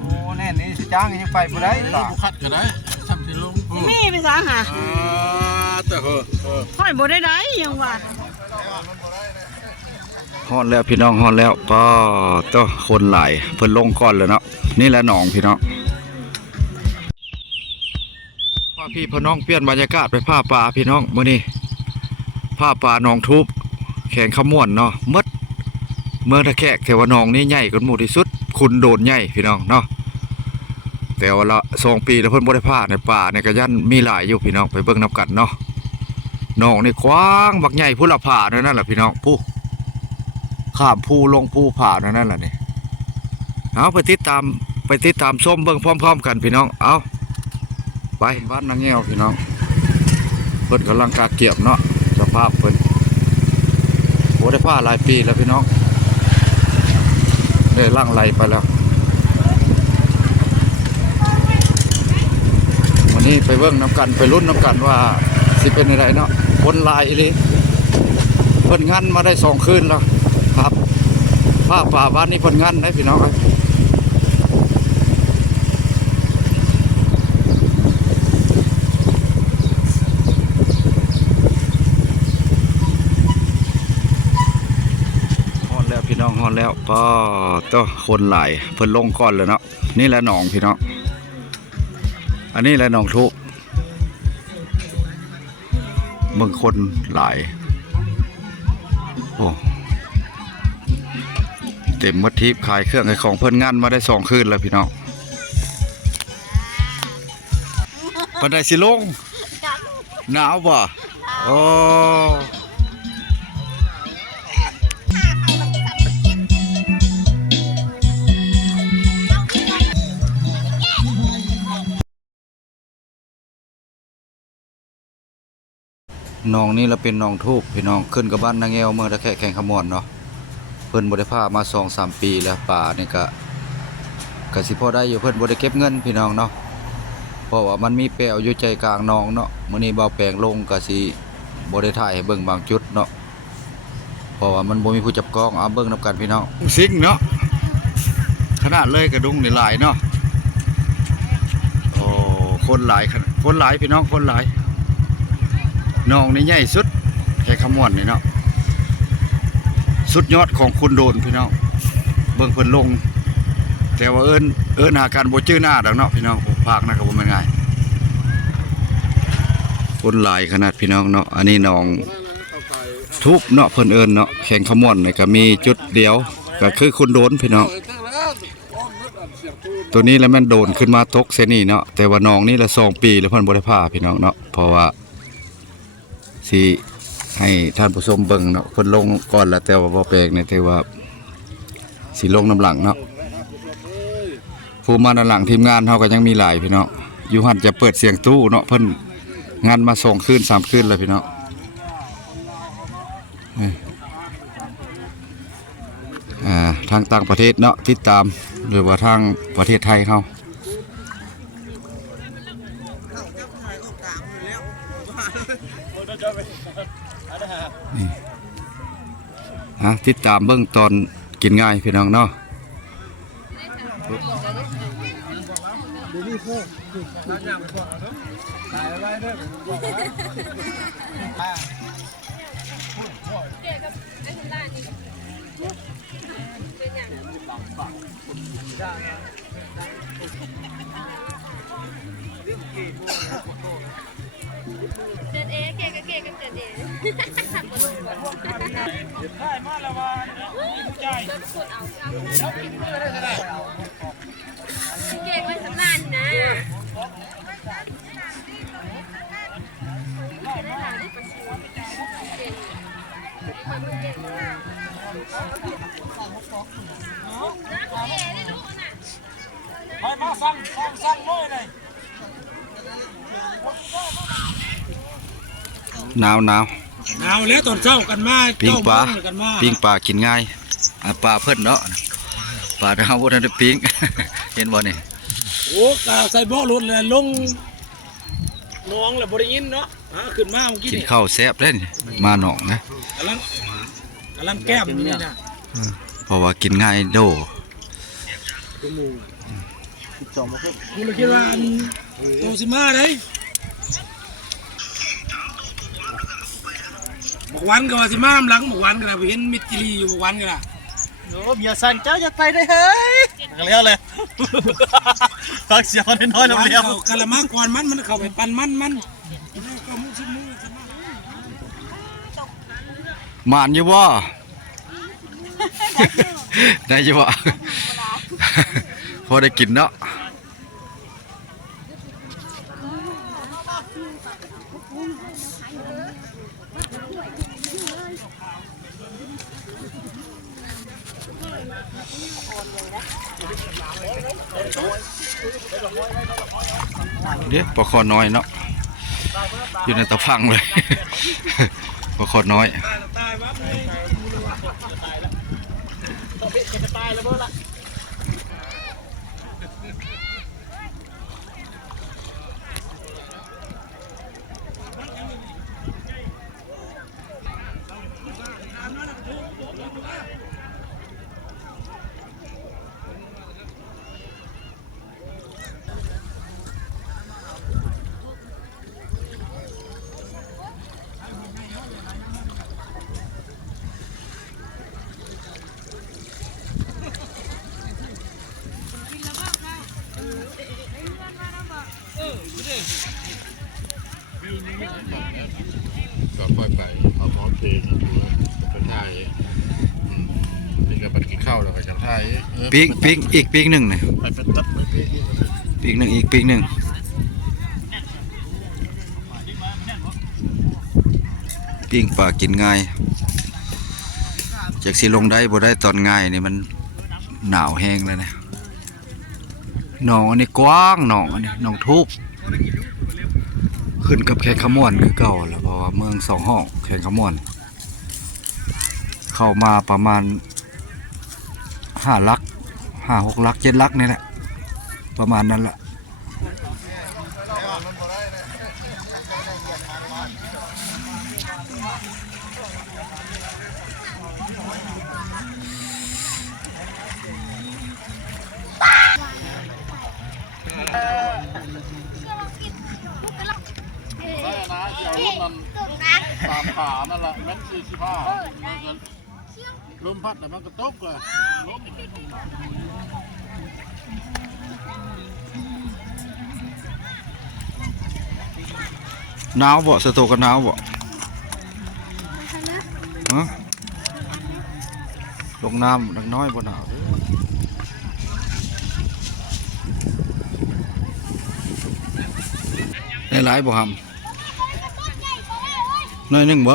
โอ้แน่นี่สิจ้างยังไปบ่ได้ป่ะ ขัดก็ได้ทำที่ลง มีไปซะหา แต่ค่อยบ่ได้ได้ยังว่า ฮอดแล้วพี่น้องฮอดแล้วก็ต้อคนหลายเพิ่นลงก่อนเลยเนาะนี่แหละหนองพี่น้องพาพี่พ่อน้องเปลี่ยนบรรยากาศไปผ้าป่าพี่น้องมื้อนี้ผ้าป่าหนองทุบแข่งขมวนเนาะมดเมืองตะแคกแต่ว่าหนองนี้ใหญ่กว่าหมู่ที่สุดคุณโดนใหญ่พี่น้องเนาะแต่ว่าละ2 ปีแล้วเพิ่นบ่ได้ผ้าในป่าในกระยันมีหลายอยู่พี่น้องไปเบิ่งนำกันเนาะหนองนี่กว้างบักใหญ่ผู้ละผ้านั่นแหละพี่น้องผู้ข้ามภูลงภูผานั่นแหละนี่เอาไปติดตามชมเบิ่งพร้อมๆกันพี่น้องเอาไปบ้านนางแง้วพี่น้องเพิ่นกำลังกาเก็บเนาะสภาพเพิ่นโหได้ผ้าหลายปีแล้วพี่น้องได้ล่างไหลไปแล้ววันนี้ไปเบิ่งน้ำกันไปลุ้นน้ำกันว่าสิเป็นอะไรเนาะคนลายอีหลีเพิ่นงันมาได้2 คืนแล้วครับผ้าป่าบ้านนี้เพิ่นงันได้พี่น้องครับฮอดแล้วพี่น้องฮอดแล้วก็ต้อคนหลายเพิ่นลงก่อนเลยเนาะนี่แหละหนองพี่น้องอันนี้แหละหนองทุบเมืองคนหลายโอ้เต็มมัดทิพย์ขายเครื่องขายของเพิ่นงานมาได้2 คืนแล้วพี่น้องปันไดสิลงหนาวบ่โอ้น้องนี่เราเป็นน้องทูบพี่น้องขึ้นกับบ้านนางแงวเมืองตะแคกแข่งขมวนเนาะเพิ่นบ่ได้พามา 2-3 ปีแล้วป่านี่ก็สิพอได้อยู่เพิ่นบ่ได้เก็บเงินพี่น้องเนาะเพราะว่ามันมีแปลวอยู่ใจกลางหนองเนาะมื้อนี้บ่าวแปลงลงก็สิบ่ได้ถ่ายให้เบิ่งบางจุดเนาะเพราะว่ามันบ่มีผู้จับกล้องเอาเบิ่งนํกันพี่น้องสิงเนาะขนาดเลยกระดุงนี่หลายเนาะโอ้คนหลายพี่น้องคนหลายหนองนี่ใหญ่สุดแค่ขมวนนี่เนาะสุดยอดของคุณโดนพี่น้องเบิ่งเพิ่นลงแต่ว่าเอิ้นหาการบ่ชื่อหน้าดอกเนาะพี่น้องภาคนะก็บ่แม่นง่ายคนหลายขนาดพี่น้องเนาะอันนี้หนองทุบเนาะเพิ่นเอิ้นเนาะแข่งขมวนนี่ก็มีจุดเดียวก็คือคุณโดนพี่น้องตัวนี้แล้วมันโดนขึ้นมาตกเส้นนี้เนาะแต่ว่าหนองนี่ละ2 ปีแล้วเพิ่นบ่ได้พาพี่น้องเนาะเพราะว่าสิให้ท่านผู้ชมเบิ่งเนาะเพิ่นลงก่อนแล้วแต่ว่าบ่แปลกเนี่ยถือว่าสิลงน้ำหลังเนาะผู้มาด้านหลังทีมงานเฮาก็ยังมีหลายพี่น้องอยู่หั่นจะเปิดเสียงตู้เนาะเพิ่นงานมา2 คืน 3 คืนแล้วพี่น้องทางต่างประเทศเนาะติดตามหรือว่าทางประเทศไทยเฮาติดตามเบื้องตอนกินง่ายพี่น้องเนาะเดินเอเก๋กับเก๋กับเดินเอได้มาแล้วว่าใจเก๋ไว้สำนานนะไปมาสั่งโม่เลย หนาวแล้วตอนเช้ากันมา ปิ้งปลากินง่ายปลาเพิ่นเนาะปลาเฮาบ่ทันได้ปิ้ง เห็นบ่นี่ โอ้กาใส่บ่อรถเลยลงน้องแล้วบ่ได้ยินเนาะขึ้นมาเมื่อกี้ กิน นี่ ข้าวแซ่บเด้นี่มาหนองนะ กำลังแก้มนี่นะ เพราะว่ากินง่ายโด กูเลยคิดว่าโตสิมาได้บอกวันก็ว่าสิมาหลังบอกวันก็ได้เห็นมิตรจิรีอยู่บอกวันก็ได้ โอ้เมียสั่งเจ้าจะไปได้เฮ้ยกันแล้วเลยฟังเสียงมันน้อยๆแล้ว กะละมาก่อนมันเข้าไปปั่นมันก็มุกซิมือ หมานอยู่บ่ ได้อยู่บ่ พอได้กินเนาะเดี๋ยวปลาคอน้อยเนาะอยู่ในตะพังเลย ปลาคอน้อย ตายวับเลย ก็ค่อยไปเอาหมอเพลงไปถ่ายนี่ก็ไปกินข้าวแล้วก็จะถ่าย ปีกอีกปีกหนึ่งเนี่ย ไปเป็นตัดไปเพลง ปีกหนึ่งอีกปีกหนึ่งปิ้งปลากินง่ายจากสิลงได้บ่ได้ตอนง่ายนี่มันหนาวแห้งแล้วเนี่ยหนองอันนี้กว้างหนองอันนี้หนองทุบขึ้นกับแขกขมวนคือเก่าแล้วเพราะว่าเมืองสองห้องแขกขมวนเข้ามาประมาณ5 ลัก5-6 ลัก7 ลักนี่แหละประมาณนั้นแหละตามขานั่นแหละแม่น45ลมพัดแต่มันก็ตกเลย หนาวบ่สะโตกันหนาวบ่ฮะลงน้ำนักน้อยบ่หนาวได้หลายบ่หำน้อยหนึงบ่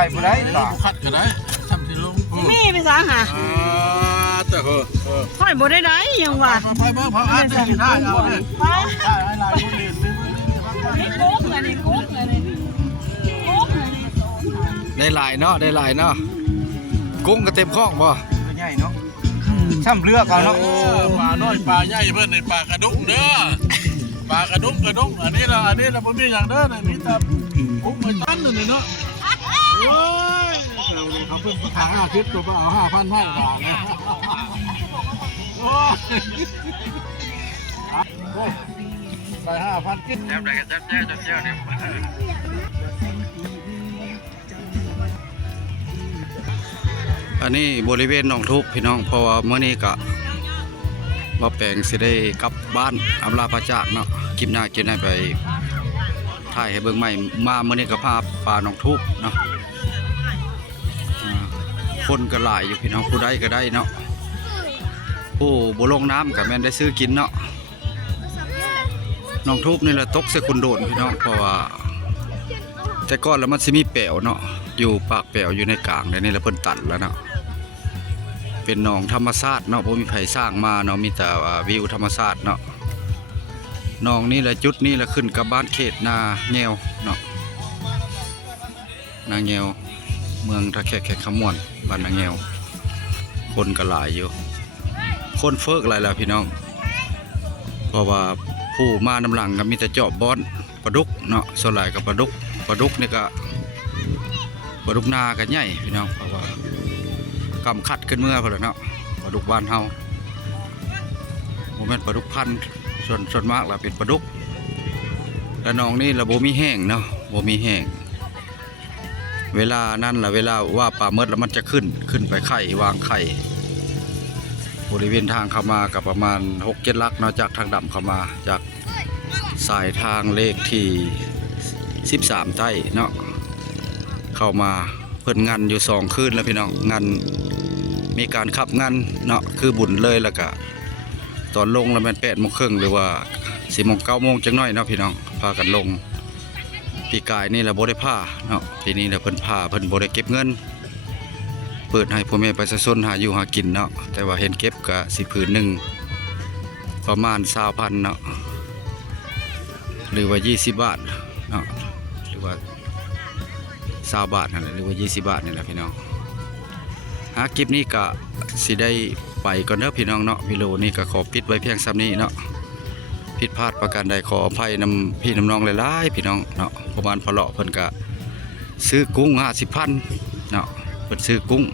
ไปบ่ได้ป่ะ ขัดก็ได้ทำที่ลง มีไปสาหา แต่เหอะ ค่อยบ่ได้ได้ยังว่า ไปเบิ่งพออ่านได้กินได้เอาเลย ไป ได้หลายคนเรียน โค้งเลยนี่โค้งเลยนี่โค้งเลยนี่ ได้หลายเนาะได้หลายเนาะกุ้งก็เต็มข้องบ่ ใหญ่เนาะช่ำเลือกเอาเนาะ ปลาน้อยปลาใหญ่เพิ่นในปลากระดุกเด้อปลากระดุกอันนี้เราบ่มีอย่างเด้อนี่มีแต่ปุ๊บมาตั้นนี่เนาะโอ้ยเขาเพิ่นขาย50ตัวเอา 5,000 บาทนะโอ้ยไป 5,000 กินแซ่บได้ก็แซ่บเนี่ย อันนี้บริเวณหนองทุบพี่น้องเพราะว่าเมื่อนี้ก็บ่แปลงสิได้กลับบ้านอำลาพระจากเนาะคลิปหน้ากินให้ไปถ่ายให้เบิ่งใหม่มาเมื่อนี้ก็พาปลาหนองทุบเนาะ คนก็หลายอยู่พี่น้องผู้ใดก็ได้เนาะผู้บ่ลงน้ำก็แม่นได้ซื้อกินเนาะน้องทูบนี่แหละตกใส่คุณโดนพี่น้องเพราะว่าแต่ก่อนแล้วมันสิมีแป๋วเนาะอยู่ปากแป๋วอยู่ในกลางแต่นี่แล้วเพิ่นตัดแล้วเนาะเป็นหนองธรรมชาติเนาะบ่มีไผสร้างมาเนาะมีแต่วิวธรรมชาติเนาะหนองนี่แหละจุดนี้แหละขึ้นกับบ้านเขตนาแงวเนาะนาแงวเมืองตะแคกแขกขมวนบ้านนาแงวคนก็หลายอยู่คนเฟิกหลายแล้วพี่น้องเพราะว่าผู้มานำหลังก็มีแต่เจาะบอนปลาดุกเนาะส่วนหลายกับปลาดุกนี่ก็ปลาดุกนาก็ใหญ่พี่น้องเพราะว่ากำคัดขึ้นเมื่อพอแล้วเนาะปลาดุกบ้านเฮาโมเมนต์ปลาดุกพันธุ์ส่วนมากแล้วเป็นปลาดุกและน้องนี่ระบบมีแห้งเนาะบ่มีแห้งเวลานั่นแหละเวลาว่าปลาเมดแล้วมันจะขึ้นไปไข่วางไข่บริเวณทางเข้ามากับประมาณ6-7 ลักเนาะจากทางดำเข้ามาจากสายทางเลขที่13ใต้เนาะเข้ามาเพิ่นงานอยู่2 คืนแล้วพี่น้องงานมีการขับงานเนาะคือบุญเลยแล้วก็ตอนลงแล้วแม่น8:30หรือว่า9:00จังน้อยเนาะพี่น้องพากันลงปีกายนี่แหละบ่ได้ผ้าเนาะทีนี้แหละเพิ่นผ้าเพิ่นบ่ได้เก็บเงินเปิดให้พ่อแม่ประชาชนหาอยู่หากินเนาะแต่ว่าเห็นเก็บก็สิผืนหนึ่งประมาณ20,000เนาะหรือว่า20 บาทเนาะหรือว่า20 บาทนั่นแหละหรือว่า20 บาทนี่แหละพี่น้องหาคลิปนี้ก็สิได้ไปก่อนเด้อพี่น้องเนาะวิดีโอนี้ก็ขอปิดไว้เพียงซ้ำนี้เนาะผิดพลาดประการใดขออภัยนำพี่น้องหลายๆพี่น้องเนาะประมาณพอเลาะเพิ่นก็ซื้อกุ้ง50,000เนาะเพิ่นซื้อกุ้ง